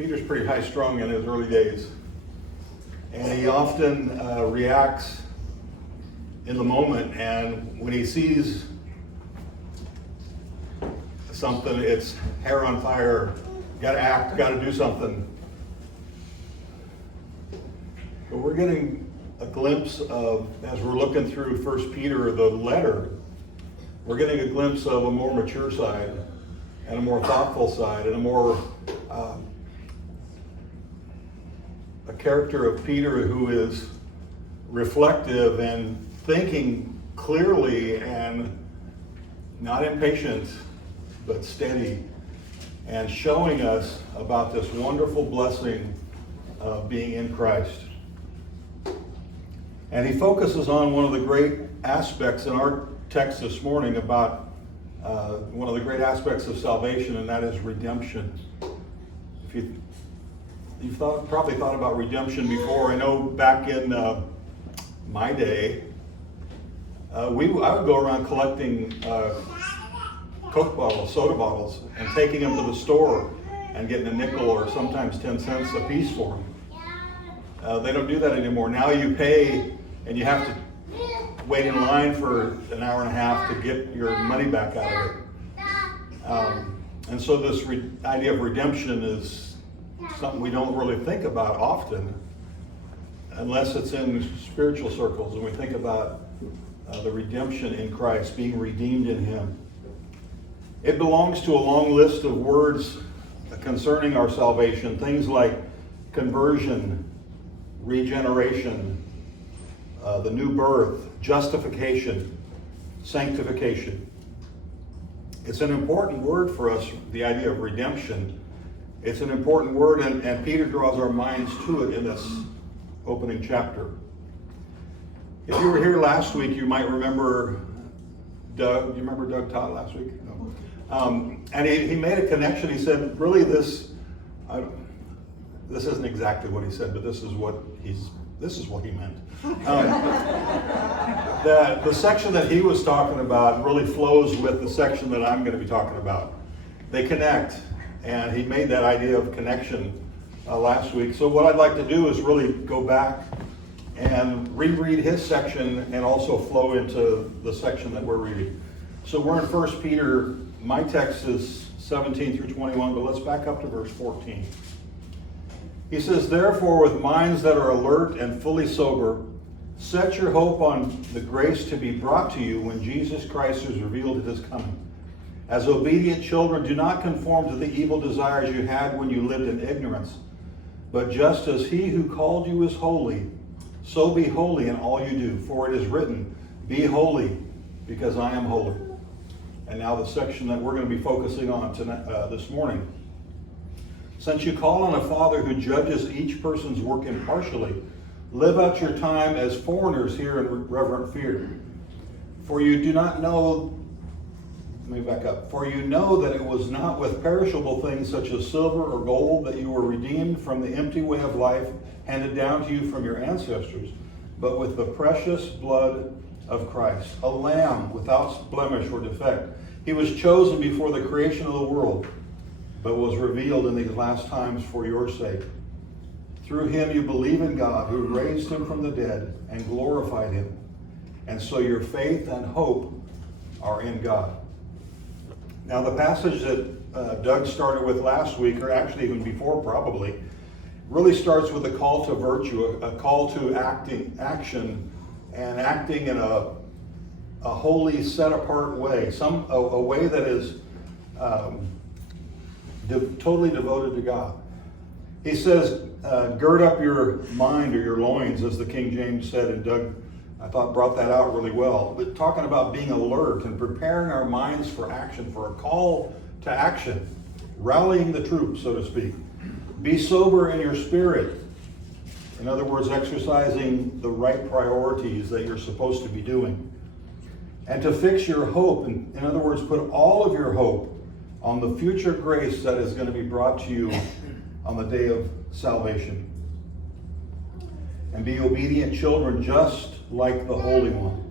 Peter's pretty high-strung in his early days, and he often reacts in the moment, and when he sees something, it's hair on fire, gotta act, gotta do something. But we're getting a glimpse of, as we're looking through 1 Peter, the letter, we're getting a glimpse of a more mature side, and a more thoughtful side, and a more a character of Peter who is reflective and thinking clearly and not impatient, but steady, and showing us about this wonderful blessing of being in Christ. And he focuses on one of the great aspects in our text this morning about one of the great aspects of salvation, and that is redemption. If you've probably thought about redemption before. I know back in my day, I would go around collecting Coke bottles, soda bottles, and taking them to the store and getting a nickel or sometimes 10 cents a piece for them. They don't do that anymore. Now you pay and you have to wait in line for an hour and a half to get your money back out of it. And so this idea of redemption is something we don't really think about often, unless it's in spiritual circles, and we think about the redemption in Christ, being redeemed in Him. It belongs to a long list of words concerning our salvation, things like conversion, regeneration, the new birth, justification, sanctification. It's an important word for us, the idea of redemption. It's an important word, and Peter draws our minds to it in this opening chapter. If you were here last week, you might remember Doug. Do you remember Doug Todd last week? No. And he made a connection. He said, really, this isn't exactly what he said, but this is what he meant. That the section that he was talking about really flows with the section that I'm going to be talking about. They connect, and he made that idea of connection last week. So what I'd like to do is really go back and reread his section and also flow into the section that we're reading. So we're in 1 Peter. My text is 17 through 21, but let's back up to verse 14. He says, "Therefore, with minds that are alert and fully sober, set your hope on the grace to be brought to you when Jesus Christ is revealed at His coming. As obedient children, do not conform to the evil desires you had when you lived in ignorance. But just as He who called you is holy, so be holy in all you do. For it is written, 'Be holy, because I am holy.'" And now the section that we're going to be focusing on tonight, this morning. "Since you call on a Father who judges each person's work impartially, live out your time as foreigners here in reverent fear. For you do not know," let me back up, "for you know that it was not with perishable things such as silver or gold that you were redeemed from the empty way of life handed down to you from your ancestors, but with the precious blood of Christ, a lamb without blemish or defect. He was chosen before the creation of the world, but was revealed in these last times for your sake. Through Him you believe in God, who raised Him from the dead and glorified Him. And so your faith and hope are in God." Now the passage that Doug started with last week, or actually even before probably, really starts with a call to virtue, a call to action, and acting in a holy, set-apart way, a way that is totally devoted to God. He says, gird up your mind or your loins, as the King James said, and Doug, I thought, brought that out really well. But talking about being alert and preparing our minds for action, for a call to action, rallying the troops, so to speak. Be sober in your spirit. In other words, exercising the right priorities that you're supposed to be doing. And to fix your hope, in other words, put all of your hope on the future grace that is going to be brought to you on the day of salvation. And be obedient children just like the Holy One,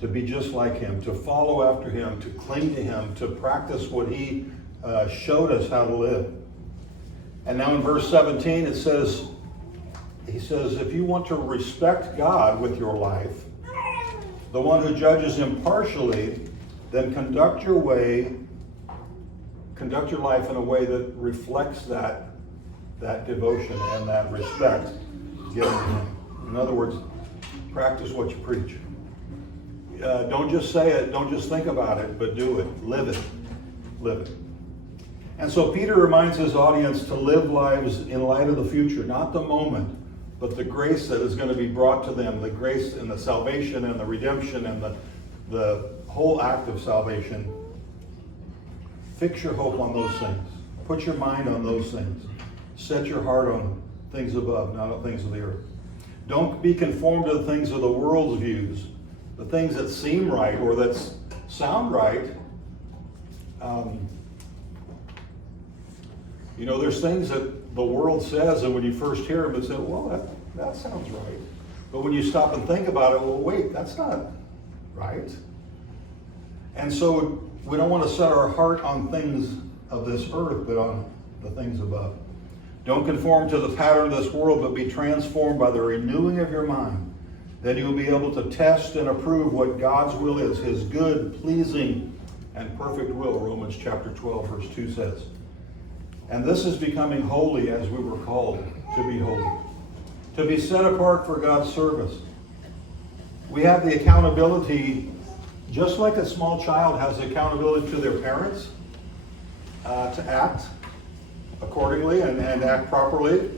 to be just like Him, to follow after Him, to cling to Him, to practice what He showed us how to live. And now in verse 17 he says, if you want to respect God with your life, the one who judges impartially, then conduct your life in a way that reflects that devotion and that respect given to him. In other words, practice what you preach. Don't just say it, don't just think about it, but do it. Live it. Live it. And so Peter reminds his audience to live lives in light of the future, not the moment, but the grace that is going to be brought to them, the grace and the salvation and the redemption and the whole act of salvation. Fix your hope on those things. Put your mind on those things. Set your heart on things above, not on things of the earth. Don't be conformed to the things of the world's views, the things that seem right or that sound right. There's things that the world says, and when you first hear them, you say, well, that sounds right. But when you stop and think about it, well, wait, that's not right. And so we don't want to set our heart on things of this earth, but on the things above. Don't conform to the pattern of this world, but be transformed by the renewing of your mind. Then you will be able to test and approve what God's will is, his good, pleasing, and perfect will, Romans chapter 12, verse 2 says. And this is becoming holy as we were called to be holy, to be set apart for God's service. We have the accountability, just like a small child has the accountability to their parents, to act accordingly and act properly.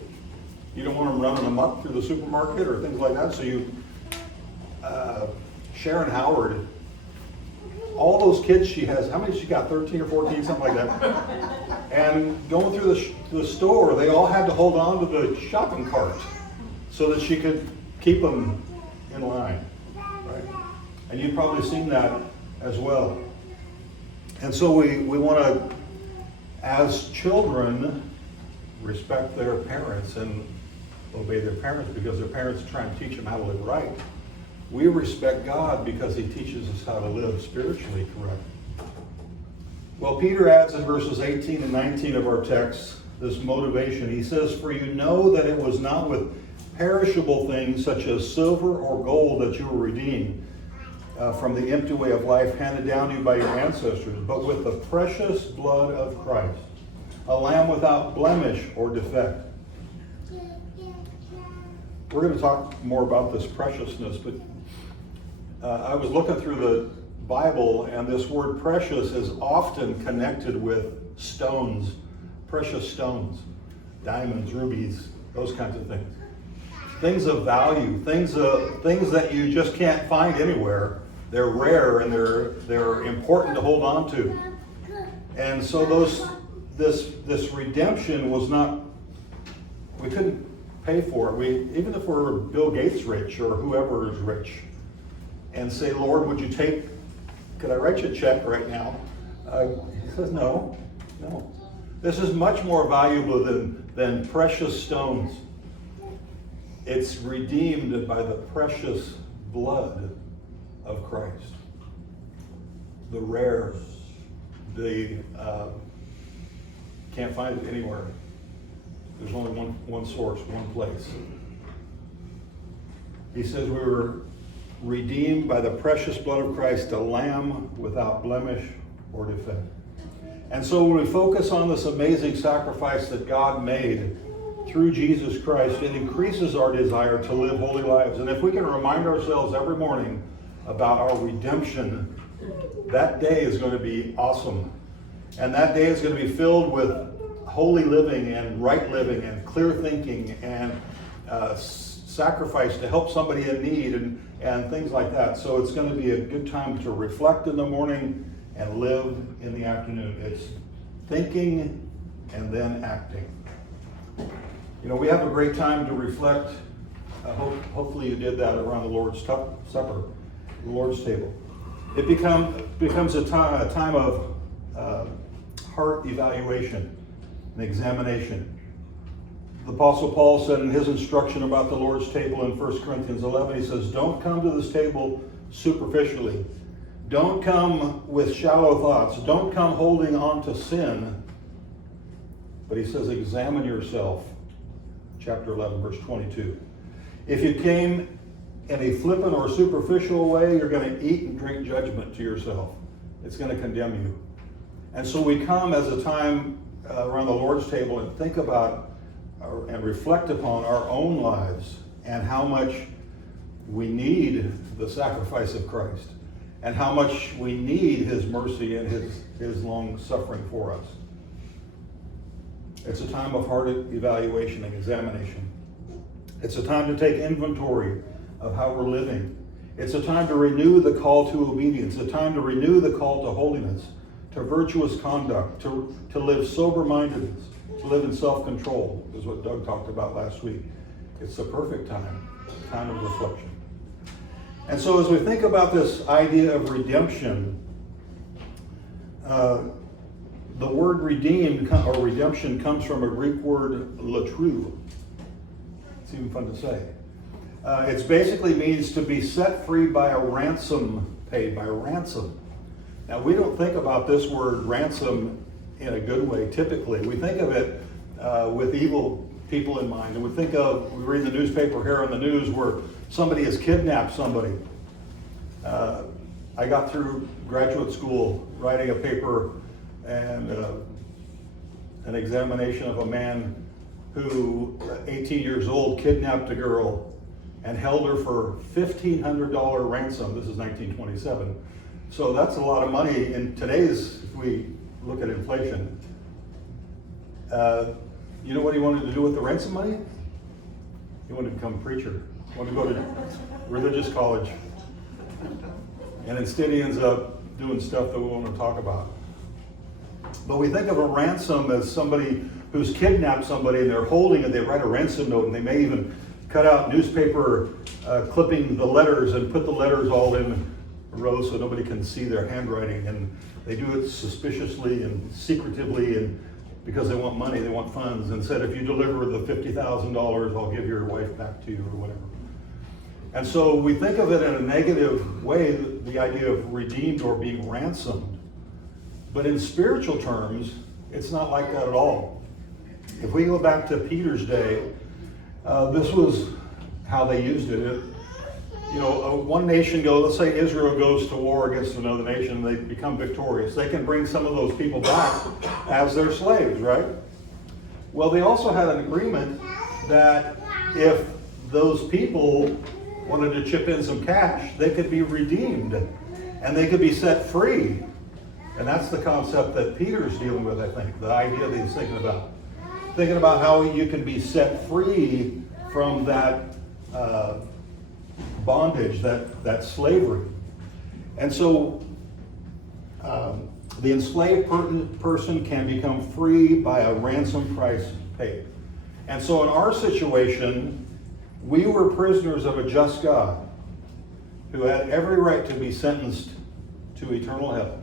You don't want them running amok through the supermarket or things like that. So Sharon Howard, all those kids she has, how many she got, 13 or 14, something like that. And going through the store, they all had to hold on to the shopping cart so that she could keep them in line, right? And you've probably seen that as well. And so we want to, as children, respect their parents and obey their parents because their parents are trying to teach them how to live right. We respect God because he teaches us how to live spiritually correct. Well, Peter adds in verses 18 and 19 of our text this motivation. He says, for you know that it was not with perishable things such as silver or gold that you were redeemed from the empty way of life handed down to you by your ancestors, but with the precious blood of Christ, a lamb without blemish or defect. We're going to talk more about this preciousness, but I was looking through the Bible, and this word precious is often connected with stones, precious stones, diamonds, rubies, those kinds of things. Things of value, things that you just can't find anywhere. They're rare and they're important to hold on to. And so this redemption was not, we couldn't pay for it. Even if we're Bill Gates rich or whoever is rich, and say, Lord, would you could I write you a check right now? He says, no. This is much more valuable than precious stones. It's redeemed by the precious blood of Christ. The rare, can't find it anywhere. There's only one source, one place. He says we were redeemed by the precious blood of Christ, a lamb without blemish or defect. And so when we focus on this amazing sacrifice that God made through Jesus Christ, it increases our desire to live holy lives. And if we can remind ourselves every morning about our redemption, that day is going to be awesome. And that day is going to be filled with holy living and right living and clear thinking and sacrifice to help somebody in need and things like that. So it's going to be a good time to reflect in the morning and live in the afternoon. It's thinking and then acting. We have a great time to reflect. Hopefully you did that around the Lord's Supper, the Lord's table. It becomes a time of heart evaluation and examination. The Apostle Paul said in his instruction about the Lord's table in 1 Corinthians 11, he says, don't come to this table superficially. Don't come with shallow thoughts. Don't come holding on to sin. But he says, examine yourself, chapter 11, verse 22. If you came in a flippant or superficial way, you're going to eat and drink judgment to yourself. It's going to condemn you. And so we come as a time around the Lord's table and think about and reflect upon our own lives and how much we need the sacrifice of Christ and how much we need his mercy and his long suffering for us. It's a time of hard evaluation and examination. It's a time to take inventory of how we're living. It's a time to renew the call to obedience, a time to renew the call to holiness, to virtuous conduct, to live sober-mindedness, to live in self-control, is what Doug talked about last week. It's the perfect time of reflection. And so as we think about this idea of redemption, the word redeemed or redemption comes from a Greek word latru. It's even fun to say. It basically means to be set free by a ransom paid, by a ransom. Now, we don't think about this word ransom in a good way typically. We think of it with evil people in mind. And we read the newspaper here on the news where somebody has kidnapped somebody. I got through graduate school writing a paper and an examination of a man who, 18 years old, kidnapped a girl and held her for $1,500 ransom. This is 1927. So that's a lot of money in today's, if we look at inflation. You know what he wanted to do with the ransom money? He wanted to become a preacher. He wanted to go to religious college. And instead he ends up doing stuff that we want to talk about. But we think of a ransom as somebody who's kidnapped somebody and they're holding it, they write a ransom note, and they may even cut out newspaper clipping the letters and put the letters all in a row so nobody can see their handwriting. And they do it suspiciously and secretively, and because they want money, they want funds, and said, if you deliver the $50,000, I'll give your wife back to you or whatever. And so we think of it in a negative way, the idea of redeemed or being ransomed. But in spiritual terms, it's not like that at all. If we go back to Peter's day, this was how they used it. One nation let's say Israel goes to war against another nation, and they become victorious. They can bring some of those people back as their slaves, right? Well, they also had an agreement that if those people wanted to chip in some cash, they could be redeemed and they could be set free. And that's the concept that Peter's dealing with, I think, the idea that he's thinking about. Thinking about how you can be set free from that bondage, that slavery. And so the enslaved person can become free by a ransom price paid. And so in our situation, we were prisoners of a just God who had every right to be sentenced to eternal hell.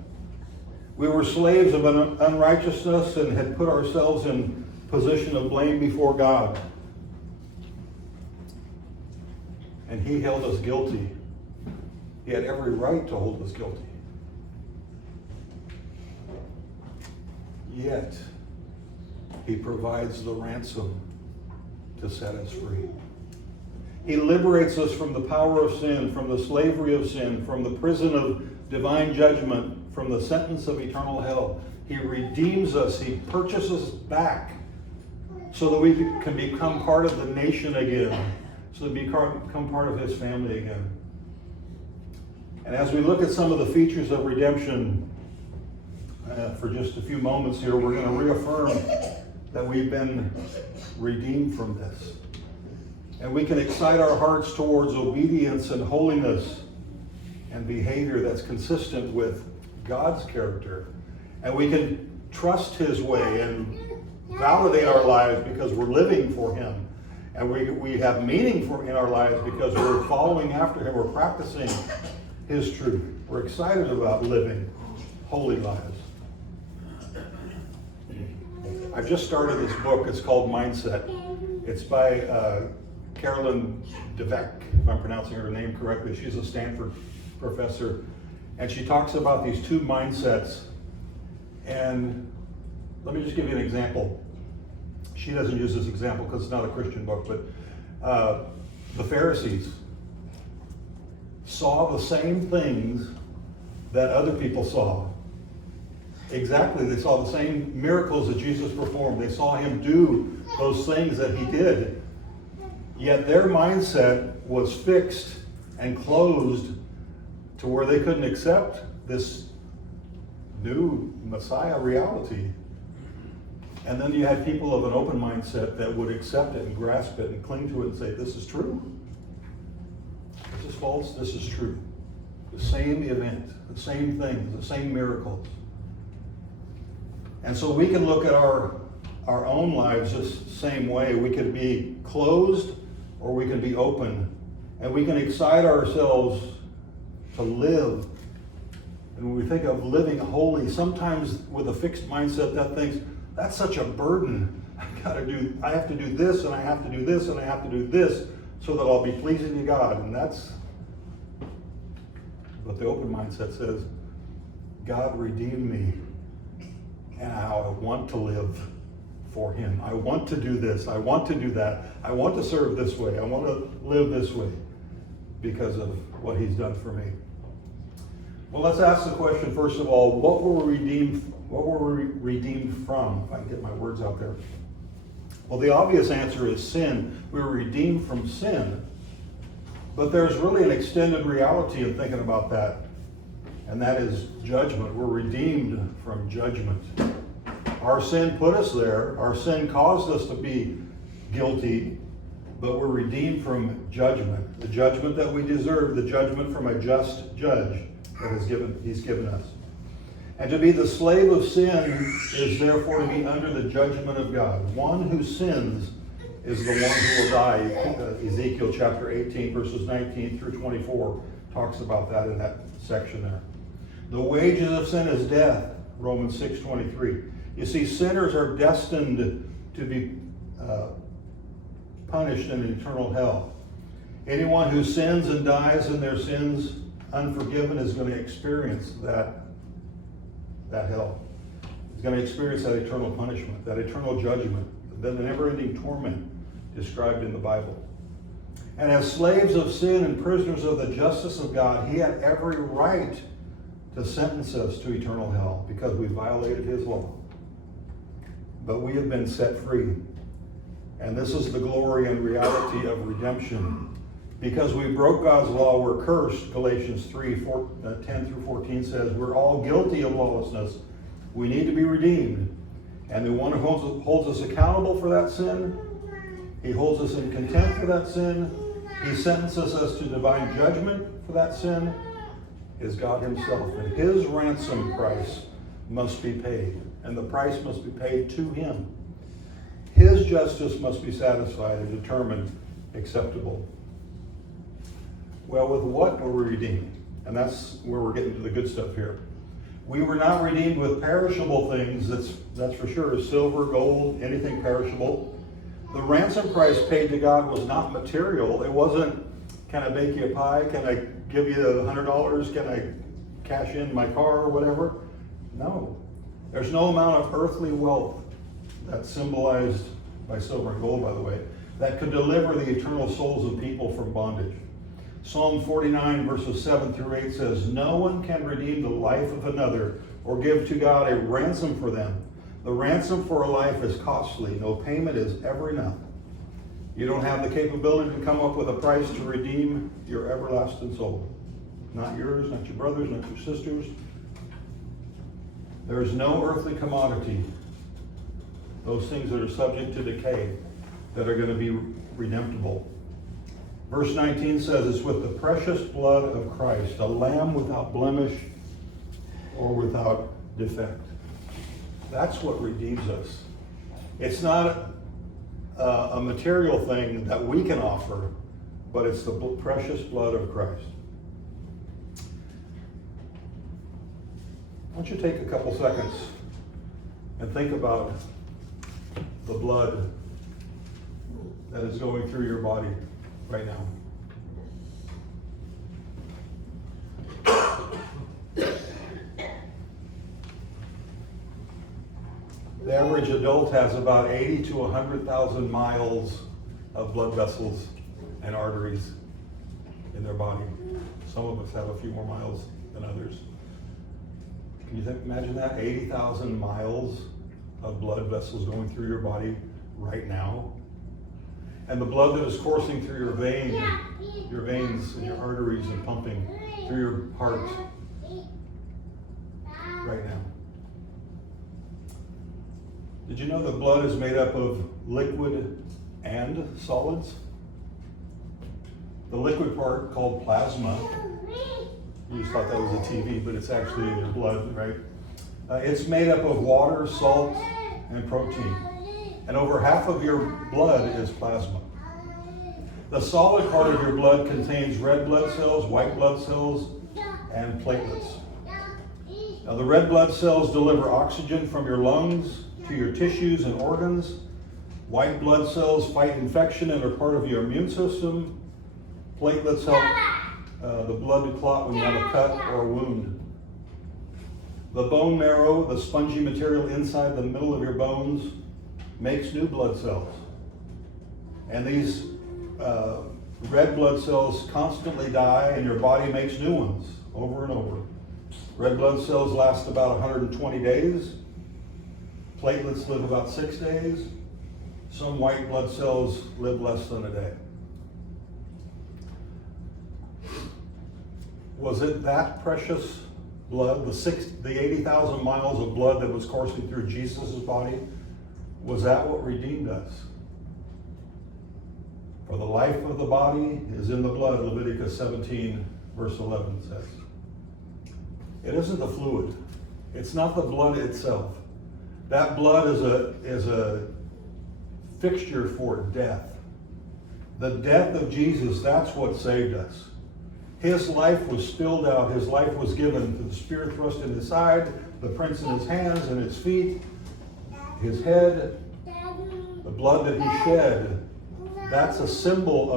We were slaves of an unrighteousness and had put ourselves in position of blame before God. And he held us guilty. He had every right to hold us guilty. Yet, he provides the ransom to set us free. He liberates us from the power of sin, from the slavery of sin, from the prison of divine judgment, from the sentence of eternal hell. He redeems us. He purchases us back so that we can become part of the nation again, so that we become part of his family again. And as we look at some of the features of redemption for just a few moments here, we're going to reaffirm that we've been redeemed from this. And we can excite our hearts towards obedience and holiness and behavior that's consistent with God's character. And we can trust his way and validate our lives because we're living for him. And we have meaning in our lives because we're following after him. We're practicing his truth. We're excited about living holy lives. I've just started this book. It's called Mindset. It's by Carolyn DeVeck, if I'm pronouncing her name correctly. She's a Stanford professor. And she talks about these two mindsets. And let me just give you an example. she doesn't use this example because it's not a Christian book, but the Pharisees saw the same things that other people saw. Exactly, they saw the same miracles that Jesus performed. They saw him do those things that he did. Yet their mindset was fixed and closed to where they couldn't accept this new Messiah reality. And then you had people of an open mindset that would accept it and grasp it and cling to it and say, this is true. This is false, this is true. The same event, the same things, the same miracles. And so we can look at our own lives this same way. We can be closed or we can be open. And we can excite ourselves to live. And when we think of living holy, sometimes with a fixed mindset that thinks, that's such a burden. I have to do this, and I have to do this, and I have to do this, so that I'll be pleasing to God. And that's what the open mindset says. God redeemed me, and I want to live for him. I want to do this. I want to do that. I want to serve this way. I want to live this way because of what he's done for me. Well, let's ask the question, first of all, what were we redeemed from? If I can get my words out there. Well, the obvious answer is sin. We were redeemed from sin. But there's really an extended reality in thinking about that. And that is judgment. We're redeemed from judgment. Our sin put us there. Our sin caused us to be guilty. But we're redeemed from judgment. The judgment that we deserve. The judgment from a just judge that he's given us. And to be the slave of sin is therefore to be under the judgment of God. One who sins is the one who will die. Ezekiel chapter 18, verses 19 through 24 talks about that in that section there. The wages of sin is death, Romans 6:23. You see, sinners are destined to be punished in eternal hell. Anyone who sins and dies in their sins unforgiven is going to experience that hell. He's going to experience that eternal punishment, that eternal judgment, the never-ending torment described in the Bible. And as slaves of sin and prisoners of the justice of God, he had every right to sentence us to eternal hell because we violated his law. But we have been set free. And this is the glory and reality of redemption. Because we broke God's law, we're cursed. Galatians 3:10 through 14 says, we're all guilty of lawlessness. We need to be redeemed. And the one who holds us accountable for that sin, he holds us in contempt for that sin, he sentences us to divine judgment for that sin, is God himself. And his ransom price must be paid. And the price must be paid to him. His justice must be satisfied and determined acceptable. Well, with what were we redeemed? And that's where we're getting to the good stuff here. We were not redeemed with perishable things, that's for sure, silver, gold, anything perishable. The ransom price paid to God was not material. It wasn't, can I bake you a pie? Can I give you $100? Can I cash in my car or whatever? No. There's no amount of earthly wealth that's symbolized by silver and gold, by the way, that could deliver the eternal souls of people from bondage. Psalm 49 verses 7 through 8 says, no one can redeem the life of another or give to God a ransom for them. The ransom for a life is costly. No payment is ever enough. You don't have the capability to come up with a price to redeem your everlasting soul. Not yours, not your brothers, not your sisters. There is no earthly commodity, those things that are subject to decay, that are going to be redemptible. Verse 19 says, it's with the precious blood of Christ, a lamb without blemish or without defect. That's what redeems us. It's not a material thing that we can offer, but it's the precious blood of Christ. Why don't you take a couple seconds and think about the blood that is going through your body right now. The average adult has about 80 to 100,000 miles of blood vessels and arteries in their body. Some of us have a few more miles than others. Can you imagine that? 80,000 miles of blood vessels going through your body right now. And the blood that is coursing through your veins and your arteries and pumping through your heart right now. Did you know that blood is made up of liquid and solids? The liquid part, called plasma, you just thought that was a TV, but it's actually in your blood, right? It's made up of water, salt, and protein. And over half of your blood is plasma. The solid part of your blood contains red blood cells, white blood cells, and platelets. Now, the red blood cells deliver oxygen from your lungs to your tissues and organs. White blood cells fight infection and are part of your immune system. Platelets help the blood to clot when you have a cut or a wound. The bone marrow, the spongy material inside the middle of your bones, makes new blood cells. And these red blood cells constantly die, and your body makes new ones over and over. Red blood cells last about 120 days. Platelets live about 6 days. Some white blood cells live less than a day. Was it that precious blood, the 80,000 miles of blood that was coursing through Jesus' body, was that what redeemed us? For the life of the body is in the blood, Leviticus 17, verse 11 says. It isn't the fluid. It's not the blood itself. That blood is a fixture for death. The death of Jesus, that's what saved us. His life was spilled out. His life was given to the spear thrust in his side, the prints in his hands and his feet, his head, the blood that he shed. That's a symbol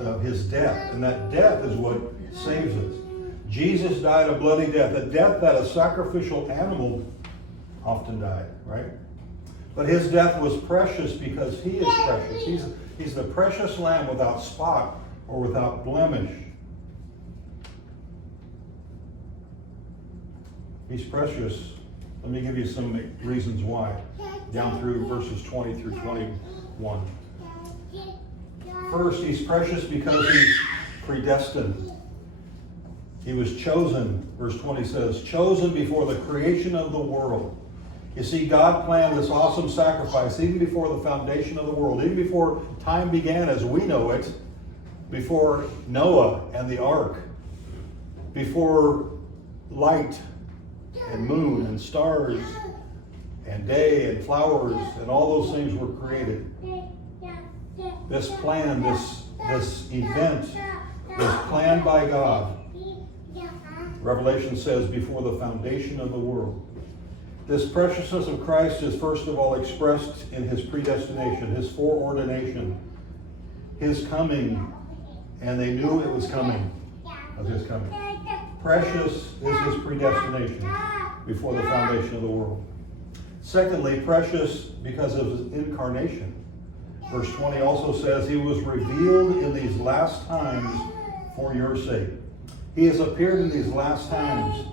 of his death. And that death is what saves us. Jesus died a bloody death, a death that a sacrificial animal often died, right? But his death was precious because he is precious. He's the precious lamb without spot or without blemish. He's precious. Let me give you some reasons why, down through verses 20 through 21. First, he's precious because he's predestined. He was chosen, verse 20 says, chosen before the creation of the world. You see, God planned this awesome sacrifice even before the foundation of the world, even before time began as we know it, before Noah and the ark, before light and moon and stars and day and flowers and all those things were created. This plan, this event was planned by God. Revelation says before the foundation of the world. This preciousness of Christ is first of all expressed in his predestination, his foreordination, his coming, and they knew it was coming, of his coming. Precious is his predestination before the foundation of the world. Secondly, precious because of his incarnation. Verse 20 also says he was revealed in these last times for your sake. He has appeared in these last times,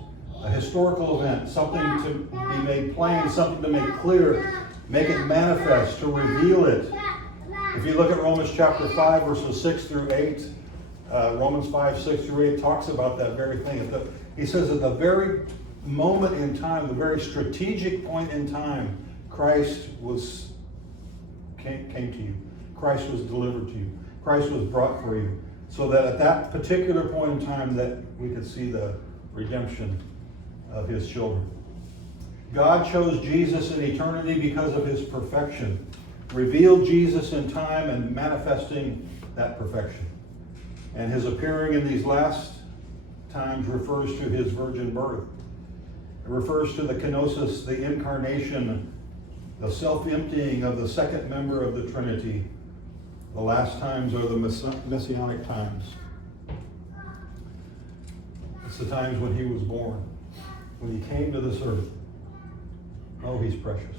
a historical event, something to be made plain, something to make clear, make it manifest, to reveal it. If you look at Romans chapter 5, verses 6 through 8, Romans 5, 6 through 8 talks about that very thing. He says at the very moment in time, the very strategic point in time, Christ came to you. Christ was delivered to you. Christ was brought for you. So that at that particular point in time that we could see the redemption of his children. God chose Jesus in eternity because of his perfection. Revealed Jesus in time and manifesting that perfection. And his appearing in these last times refers to his virgin birth. It refers to the kenosis, the incarnation, the self-emptying of the second member of the Trinity. The last times are the messianic times. It's the times when he was born, when he came to this earth. Oh, he's precious.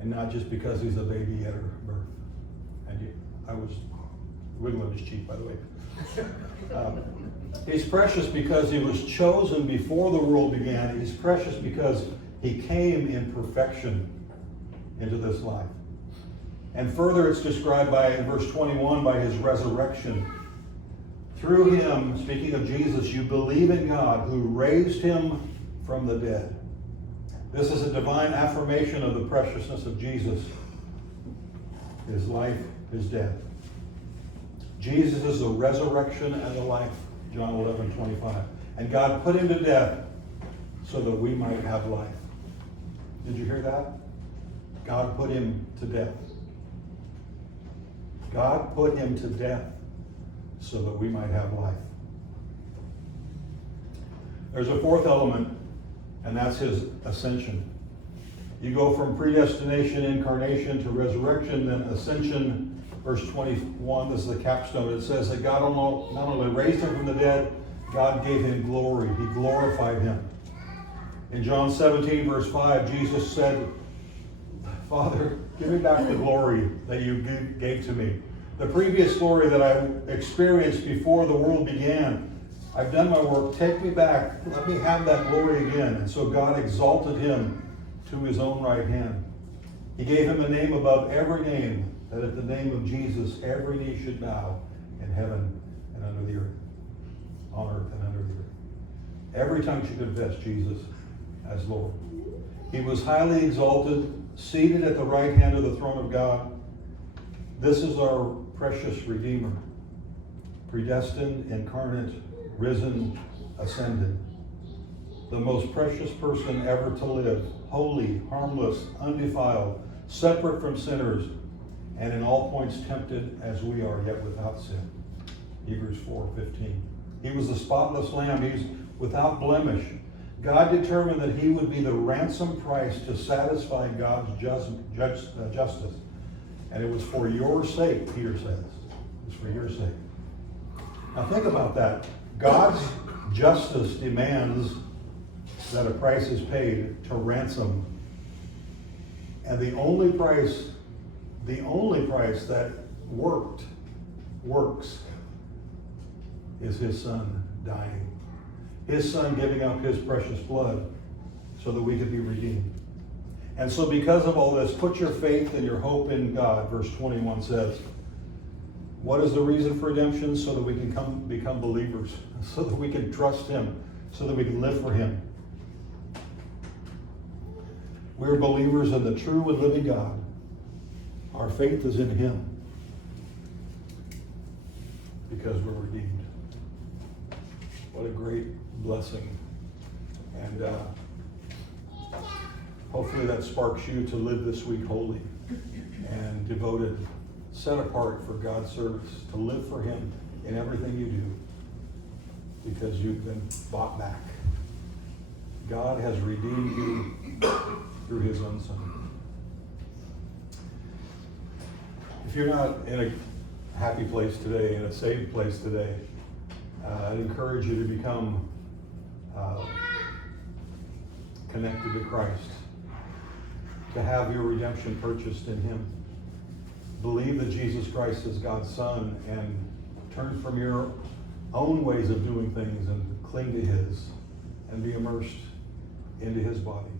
and not just because he's a baby at her birth. And I was wiggling his cheek, by the way. He's precious because he was chosen before the world began. He's precious because he came in perfection into this life. And further, it's described in verse 21 by his resurrection. Through him, speaking of Jesus, you believe in God who raised him from the dead. This is a divine affirmation of the preciousness of Jesus, his life, his death. Jesus is the resurrection and the life, John 11:25. And God put him to death so that we might have life. Did you hear that? God put him to death. God put him to death so that we might have life. There's a fourth element, and that's his ascension. You go from predestination, incarnation, to resurrection, then ascension. Verse 21, this is the capstone. It says that God not only raised him from the dead, God gave him glory. He glorified him. In John 17, verse 5, Jesus said, Father, give me back the glory that you gave to me. The previous glory that I experienced before the world began. I've done my work. Take me back. Let me have that glory again. And so God exalted him to his own right hand. He gave him a name above every name, that at the name of Jesus every knee should bow in heaven and under the earth, on earth and under the earth. Every tongue should confess Jesus as Lord. He was highly exalted, seated at the right hand of the throne of God. This is our precious Redeemer, predestined, incarnate, risen, ascended. The most precious person ever to live, holy, harmless, undefiled, separate from sinners, and in all points tempted as we are, yet without sin. Hebrews 4:15. He was the spotless lamb. He's without blemish. God determined that he would be the ransom price to satisfy God's justice. And it was for your sake, Peter says. It's for your sake. Now think about that. God's justice demands that a price is paid to ransom. And the only price that works, is his son dying. His son giving up his precious blood so that we could be redeemed. And so because of all this, put your faith and your hope in God, verse 21 says. What is the reason for redemption? So that we can become believers, so that we can trust him, so that we can live for him. We're believers in the true and living God. Our faith is in him because we're redeemed. What a great blessing. And hopefully that sparks you to live this week holy and devoted, set apart for God's service, to live for him in everything you do, because you've been bought back. God has redeemed you through his own son. If you're not in a happy place today, in a saved place today, I'd encourage you to become connected to Christ, to have your redemption purchased in him. Believe that Jesus Christ is God's son and turn from your own ways of doing things and cling to his and be immersed into his body.